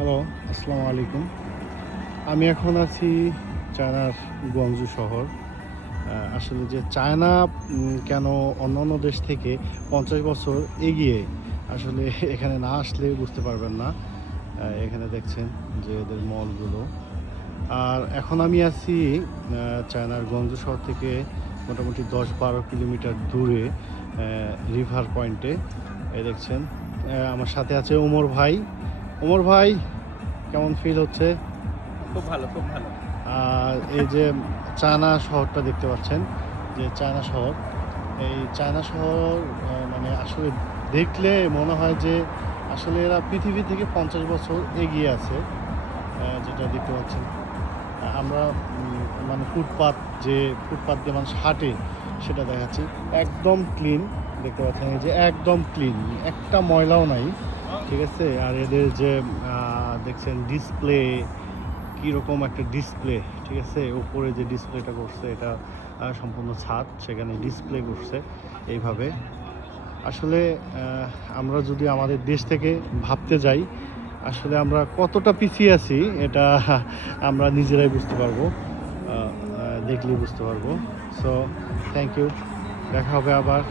Hello, আসসালামু আলাইকুম। আমি এখন আছি চায়নার গুয়াংজু শহর। আসলে যে চায়না কেন অন্যান্য দেশ থেকে ৫০ বছর এগিয়ে, আসলে এখানে না আসলে বুঝতে পারবেন না। এখানে দেখছেন যে এদের মলগুলো। আর এখন আমি আছি চায়নার গুয়াংজু শহর থেকে মোটামুটি ১০-১২ কিলোমিটার দূরে রিভার পয়েন্টে। এই দেখছেন আমার সাথে আছে ওমর ভাই। ওমর ভাই, কেমন ফিল হচ্ছে? খুব ভালো, খুব ভালো। আর এই যে চায়না শহরটা দেখতে পাচ্ছেন, যে চায়না শহর, এই চায়না শহর মানে আসলে দেখলে মনে হয় যে আসলে এরা পৃথিবী থেকে ৫০ বছর এগিয়ে আছে। যেটা দেখতে পাচ্ছেন আমরা মানে ফুটপাত দিয়ে মানুষ হাঁটে সেটা দেখাচ্ছি। একদম ক্লিন, দেখতে পাচ্ছেন এই যে একদম ক্লিন, একটা ময়লাও নাই। ঠিক আছে। আর এদের যে দেখছেন ডিসপ্লে, কীরকম একটা ডিসপ্লে, ঠিক আছে, উপরে যে ডিসপ্লেটা করছে এটা সম্পূর্ণ ছাদ, সেখানে ডিসপ্লে করছে এইভাবে। আসলে আমরা যদি আমাদের দেশ থেকে ভাবতে যাই, আসলে আমরা কতটা পিছিয়ে আছি এটা আমরা নিজেরাই বুঝতে পারবো, দেখলেই বুঝতে পারবো। সো থ্যাংক ইউ, দেখা হবে আবার।